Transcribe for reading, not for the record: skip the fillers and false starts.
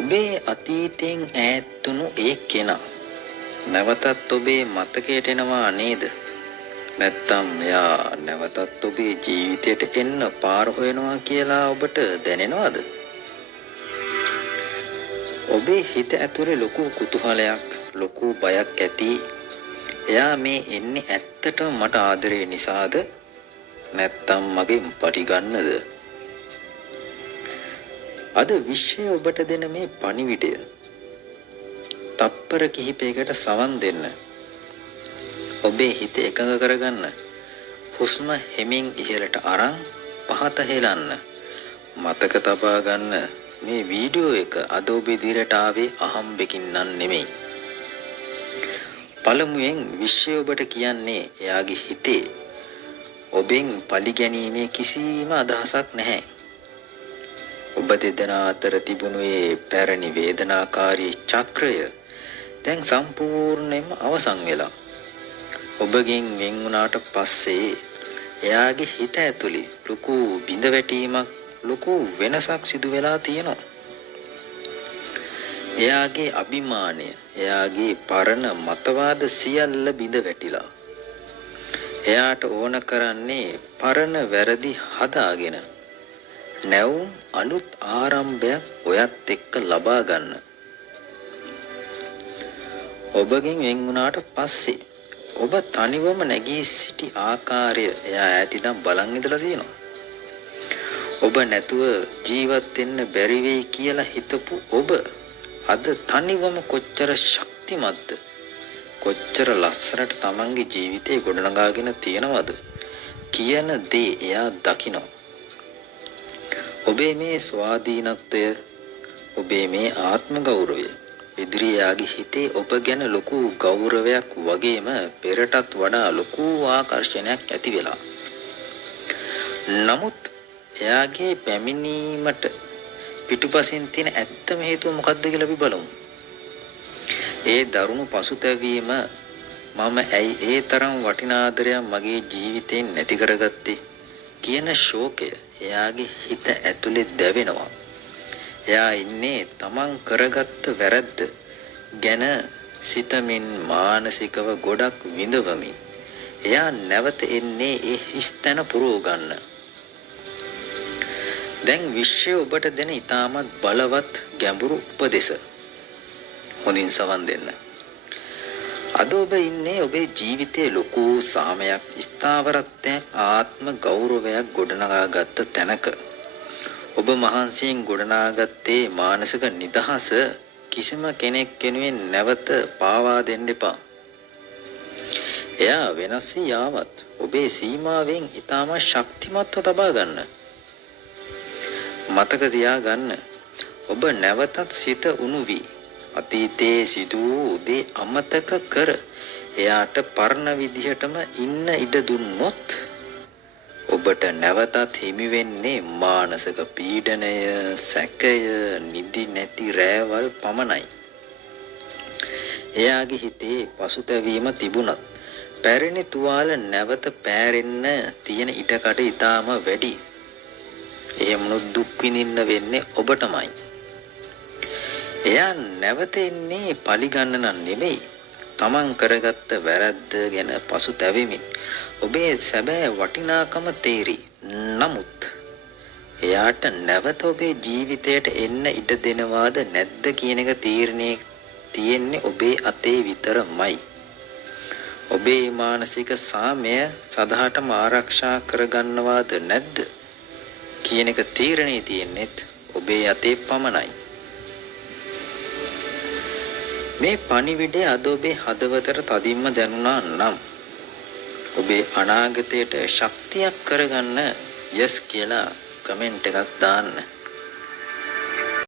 ඔබේ අතීතයෙන් ඈත් වුණු ඒ කෙනා නැවතත් ඔබේ මතකයට එනවා නේද? නැත්තම් එයා නැවතත් ඔබේ ජීවිතයට එන්න පාර හොයනවා කියලා ඔබට දැනෙනවද? ඔබේ හිත ඇතුලේ ලොකු කුතුහලයක්, ලොකු බයක් ඇති. එයා මේ එන්නේ ඇත්තටම මට ආදරේ නිසාද? නැත්තම් මගෙන් පරිගන්නද? අද විශ්වය ඔබට දෙන මේ පණිවිඩය තප්පර කිහිපයකට සවන් දෙන්න. ඔබේ හිත එකඟ කරගන්න. හුස්ම හෙමින් ඉහළට අරන් පහත හෙලන්න. මතක තබා ගන්න මේ වීඩියෝ එක අද ඔබේ දිරට ආවේ අහම්බෙකින් නන් නෙමෙයි. පළමුවෙන් විශ්වය ඔබට කියන්නේ එයාගේ හිතේ ඔබෙන් පරිගැනීමේ කිසිම අදහසක් නැහැ. ඔබ දෙදෙනා අතර තිබුණු ඒ පැරණි වේදනාකාරී චක්‍රය දැන් සම්පූර්ණයෙන්ම අවසන් වෙලා. ඔබගෙන් වෙන් වුණාට පස්සේ එයාගේ හිත ඇතුලේ ලොකු බිඳවැටීමක්, ලොකු වෙනසක් සිදු වෙලා තියෙනවා. එයාගේ අභිමානය, එයාගේ පරණ මතවාද සියල්ල බිඳ වැටිලා. එයාට ඕන කරන්නේ පරණ වැරදි හදාගෙන නැවුම් අලුත් ආරම්භයක් ඔයත් එක්ක ලබා ගන්න. ඔබගෙන් වෙන් වුණාට පස්සේ ඔබ තනිවම නැගී සිටි ආකාරය එයා ඈතින්දන් බලන් ඉඳලා තියෙනවා. ඔබ නැතුව ජීවත් වෙන්න බැරි වෙයි කියලා හිතපු ඔබ අද තනිවම කොච්චර ශක්තිමත්ද, කොච්චර ලස්සනට තමන්ගේ ජීවිතේ ගොඩනගාගෙන තියෙනවද කියන දේ එයා දකිනවා. ඔබේ මේ ස්වාධීනත්වය, ඔබේ මේ ආත්ම ගෞරවය ඉදිරියාගේ හිතේ ඔබ ගැන ලොකු ගෞරවයක් වගේම පෙරටත් වඩා ලොකු ආකර්ෂණයක් ඇති වෙලා. නමුත් එයාගේ පැමිණීමට පිටුපසින් තියෙන ඇත්තම හේතුව මොකක්ද කියලා අපි බලමු. ඒ දරුණු පසුතැවීම මම ඇයි ඒ තරම් වටිනා ආදරයක් මගේ ජීවිතෙන් නැති කරගත්තේ කියන ශෝකය එයාගේ හිත ඇතුලේ දැවෙනවා. එයා ඉන්නේ තමන් කරගත්ත වැරද්ද ගැන සිතමින් මානසිකව ගොඩක් විඳවමින්. එයා නැවත එන්නේ ඒ හිස්තැන පුරව ගන්න. දැන් විශ්වය ඔබට දෙන ඉතාමත් බලවත් ගැඹුරු උපදෙස හොඳින් සවන් දෙන්න. අද ඔබ ඉන්නේ ඔබේ ජීවිතයේ ලොකු සාමයක්, ස්ථාවරත්වයක්, ආත්ම ගෞරවයක් ගොඩනගාගත්ත තැනක. ඔබ මහන්සියෙන් ගොඩනගාගත්තේ මානසික නිදහස කිසිම කෙනෙක් වෙනුවෙන් නැවත පාවා දෙන්න එපා. එයා වෙනස් වී ආවත් ඔබේ සීමාවෙන් ඊටම ශක්තිමත්ව තබා ගන්න. මතක තියාගන්න, ඔබ නැවතත් සිත උණු වී අතීතයේ සිදු වූ දේ අමතක කර එයාට පරණ විදිහටම ඉන්න ඉඩ දුන්නොත් ඔබට නැවතත් හිමි වෙන්නේ මානසික පීඩනය, සැකය, නිදි නැති රැවල් පමණයි. එයාගේ හිතේ පසුතැවීම තිබුණත් පැරණි තුවාල නැවත පෑරෙන්න තියෙන ඉඩකඩ ඊටාම වැඩි. එහෙමනොත් දුක් විඳින්න වෙන්නේ ඔබටමයි. එයා නැවත එන්නේ පරිගන්න නෙමෙයි, තමන් කරගත්ත වැරද්ද ගැන පසුතැවෙමින් ඔබේ සැබෑ වටිනාකම තේරි. නමුත් එයාට නැවත ඔබේ ජීවිතයට එන්න ඉඩ දෙනවාද නැද්ද කියන එක තීරණය තියෙන්නේ ඔබේ අතේ විතරමයි. ඔබේ මානසික සාමය සදාටම ආරක්ෂා කරගන්නවාද නැද්ද කියන එක තීරණය තියෙන්නේ ඔබේ අතේ පමණයි. මේ පණිවිඩය අද ඔබේ හදවතට තදින්ම දැනුණා නම් ඔබේ අනාගතයට ශක්තියක් කරගන්න යස් කියලා කමෙන්ට් එකක් දාන්න.